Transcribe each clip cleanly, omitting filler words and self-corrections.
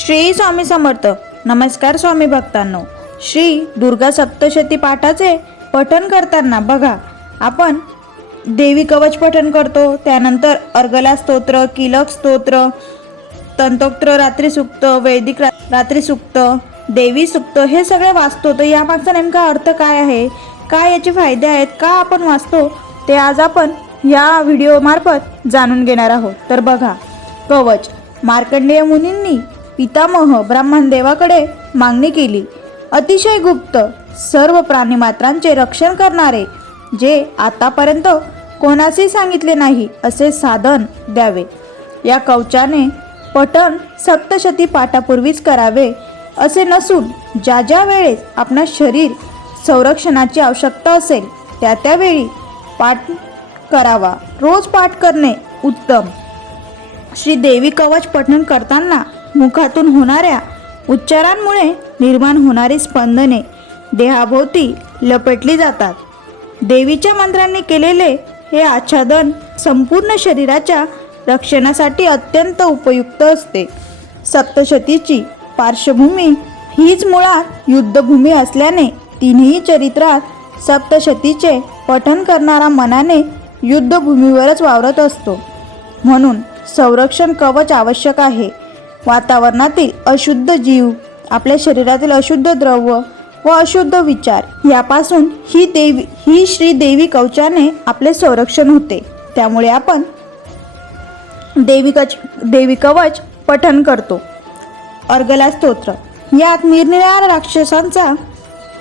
श्री स्वामी समर्थ. नमस्कार स्वामी भक्तांनो. श्री दुर्गा सप्तशती पाठाचे पठण करताना बघा, आपण देवी कवच पठण करतो, त्यानंतर अर्गला स्तोत्र, किलक स्तोत्र, तंतोक्त रात्री सूक्त, वैदिक रात्री सूक्त, देवी सूक्त हे सगळे वाचतो. तर यामागचा नेमका अर्थ काय आहे, काय याचे फायदे आहेत, का आपण वाचतो, ते आज आपण या व्हिडिओ मार्फत जाणून घेणार आहोत. तर बघा, कवच. मार्कंडेय मुनींनी पितामह ब्राह्मण देवाकडे मागणी केली. अतिशय गुप्त, सर्व प्राणीमात्रांचे रक्षण करणारे, जे आतापर्यंत कोणाशी सांगितले नाही असे साधन द्यावे. या कवचाने पठण सप्तशती पाठापूर्वीच करावे असे नसून, ज्या ज्या वेळेस आपणास शरीर संरक्षणाची आवश्यकता असेल त्या त्यावेळी पाठ करावा. रोज पाठ करणे उत्तम. श्री देवी कवच पठण करताना मुखातून होणाऱ्या उच्चारांमुळे निर्माण होणारी स्पंदने देहाभोवती लपेटली जातात. देवीच्या मंत्रांनी केलेले हे आच्छादन संपूर्ण शरीराच्या रक्षणासाठी अत्यंत उपयुक्त असते. सप्तशतीची पार्श्वभूमी हीच मुळात युद्धभूमी असल्याने तिन्ही चरित्रात सप्तशतीचे पठण करणारा मनाने युद्धभूमीवरच वावरत असतो. म्हणून संरक्षण कवच आवश्यक आहे. वातावरणातील अशुद्ध जीव, आपल्या शरीरातील अशुद्ध द्रव्य व अशुद्ध विचार यापासून ही श्री देवी कवचाने आपले संरक्षण होते. त्यामुळे आपण देवी कवच पठण करतो. अर्गला स्तोत्र. यात निरनिराळ्या राक्षसांचा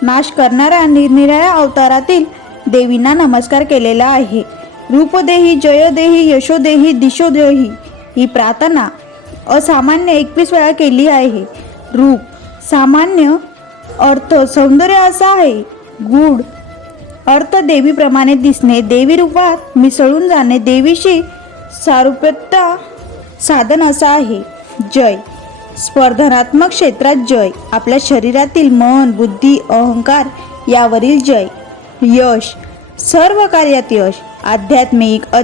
नाश करणाऱ्या निरनिराळ्या अवतारातील देवींना नमस्कार केलेला आहे. रूपदेही, जयदेही, यशोदेही, दिशोदेही ही प्रार्थना असामान्य 21 वेळा केली आहे. रूप सामान्य अर्थ सौंदर्य असा आहे. गूढ अर्थ देवीप्रमाणे दिसणे, देवी रूपात मिसळून जाणे, देवीशी सारूप्यता साधन असा आहे. जय स्पर्धात्मक क्षेत्रात जय, आपल्या शरीरातील मन, बुद्धी, अहंकार यावरील जय. यश सर्व कार्यात यश, आध्यात्मिक,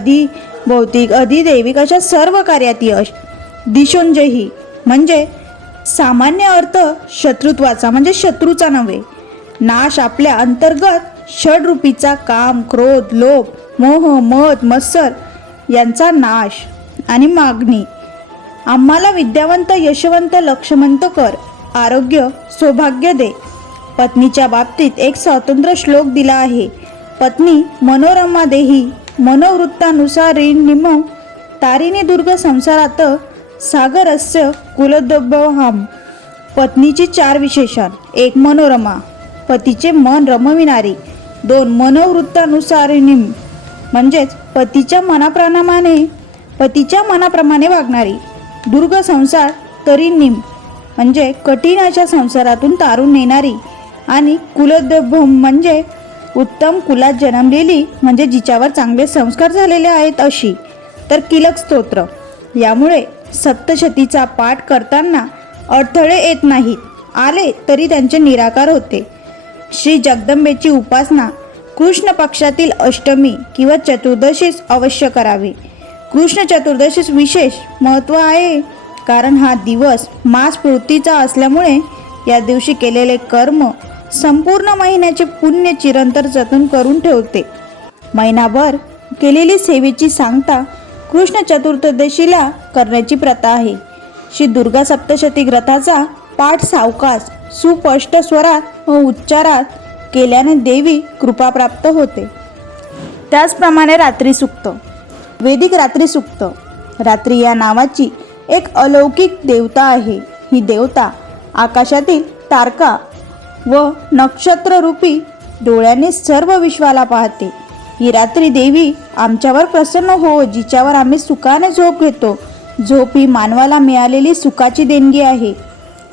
भौतिक, दैविक अशा सर्व कार्यात यश. दिशोंजयी म्हणजे सामान्य अर्थ शत्रुत्वाचा, म्हणजे शत्रूचा नव्हे. नाश आपल्या अंतर्गत षडरूपीचा काम, क्रोध, लोभ, मोह, मद, मत्सर यांचा नाश. आणि मागणी, आम्हाला विद्यावंत, यशवंत, लक्षवंत कर, आरोग्य, सौभाग्य दे. पत्नीच्या बाबतीत एक स्वतंत्र श्लोक दिला आहे. पत्नी मनोरमा देही, मनोवृत्तानुसारिणीम तारिणी दुर्ग संसारात सागरस्य कुलोद्भवहम. पत्नीची 4 विशेषण. 1 मनोरमा, पतीचे मन रमविणारी. 2 मनोवृत्तानुसारिणीम म्हणजेच पतीच्या मनाप्रमाणे वागणारी. दुर्ग संसार तरिणीम म्हणजे कठीण अशा संसारातून तारून नेणारी. आणि कुलोद्भवम म्हणजे उत्तम कुलात जन्मलेली, म्हणजे जिच्यावर चांगले संस्कार झालेले आहेत अशी. तर किलक स्तोत्र. यामुळे सप्तशतीचा पाठ करताना अडथळे येत नाहीत, आले तरी त्यांचे निराकार होते. श्री जगदंबेची उपासना कृष्ण पक्षातील अष्टमी किंवा चतुर्दशीस अवश्य करावी. कृष्ण चतुर्दशीस विशेष महत्त्व आहे, कारण हा दिवस मास पूर्तीचा असल्यामुळे या दिवशी केलेले कर्म संपूर्ण महिन्याचे पुण्य चिरंतर जतन करून ठेवते. महिनाभर केलेली सेवेची सांगता कृष्ण चतुर्दशीला करण्याची प्रथा आहे. श्री दुर्गा सप्तशती ग्रंथाचा पाठ सावकाश, सुस्पष्ट स्वरात व उच्चारात केल्याने देवी कृपा प्राप्त होते. त्याचप्रमाणे रात्री सूक्त. वैदिक रात्री सूक्त. रात्री या नावाची एक अलौकिक देवता आहे. ही देवता आकाशातील तारका व नक्षत्ररूपी डोळ्याने सर्व विश्वाला पाहते. ही रात्री देवी आमच्यावर प्रसन्न हो, जिच्यावर आम्ही सुखाने झोप घेतो. झोप ही मानवाला मिळालेली सुखाची देणगी आहे.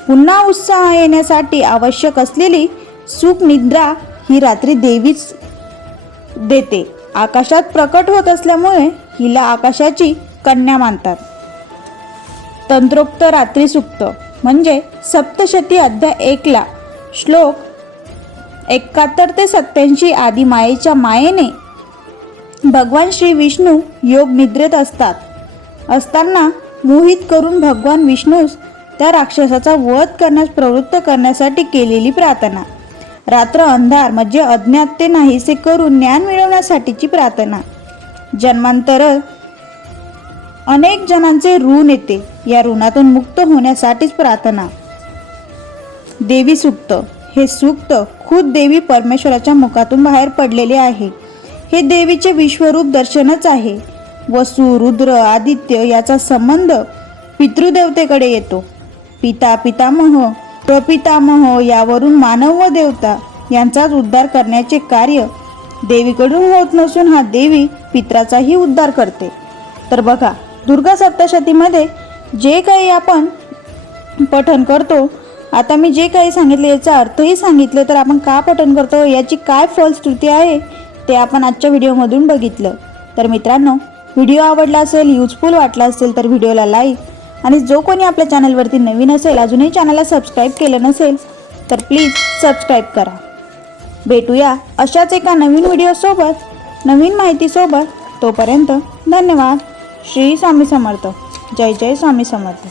पुन्हा उत्साह येण्यासाठी आवश्यक असलेली सुख निद्रा ही रात्री देवीच देते. आकाशात प्रकट होत असल्यामुळे हिला आकाशाची कन्या मानतात. तंत्रोक्त रात्री सूक्त म्हणजे सप्तशती अध्याय 1ला श्लोक 71 ते 87 आदी मायेच्या मायेने भगवान श्री विष्णू योग निद्रेत असताना मोहित करून भगवान विष्णूस त्या राक्षसाचा वध करण्यास प्रवृत्त करण्यासाठी केलेली प्रार्थना. रात्र अंधार म्हणजे अज्ञात ते नाहीसे करून ज्ञान मिळवण्यासाठीची प्रार्थना. जन्मांतर अनेक जणांचे ऋण येते, या ऋणातून मुक्त होण्यासाठीच प्रार्थना. देवी सूक्त. हे सूक्त खुद देवी परमेश्वराच्या मुखातून बाहेर पडलेले आहे. हे देवीचे विश्वरूप दर्शनच आहे. वसु, रुद्र, आदित्य याचा संबंध पितृदेवतेकडे येतो. पिता, पितामह, प्रपितामह यावरून मानव व देवता यांचाच उद्धार करण्याचे कार्य देवीकडून होत नसून हा देवी पित्राचाही उद्धार करते. तर बघा, दुर्गा सप्तशतीमध्ये जे काही आपण पठण करतो, आता मी जे काही सांगितले याचा अर्थही सांगितले, तर आपण का पठण करतो याची काय फलश्रुती आहे ते आपण आजच्या व्हिडिओमधून बघितलं. तर मित्रांनो, व्हिडिओ आवडला असेल, युजफुल वाटला असेल तर व्हिडिओला लाईक आणि जो कोणी आपल्या चॅनलवरती नवीन असेल, अजूनही चॅनलला सबस्क्राईब केलं नसेल तर प्लीज सबस्क्राईब करा. भेटूया अशाच एका नवीन व्हिडिओसोबत, नवीन माहितीसोबत. तोपर्यंत धन्यवाद. श्री स्वामी समर्थ. जय जय स्वामी समर्थ.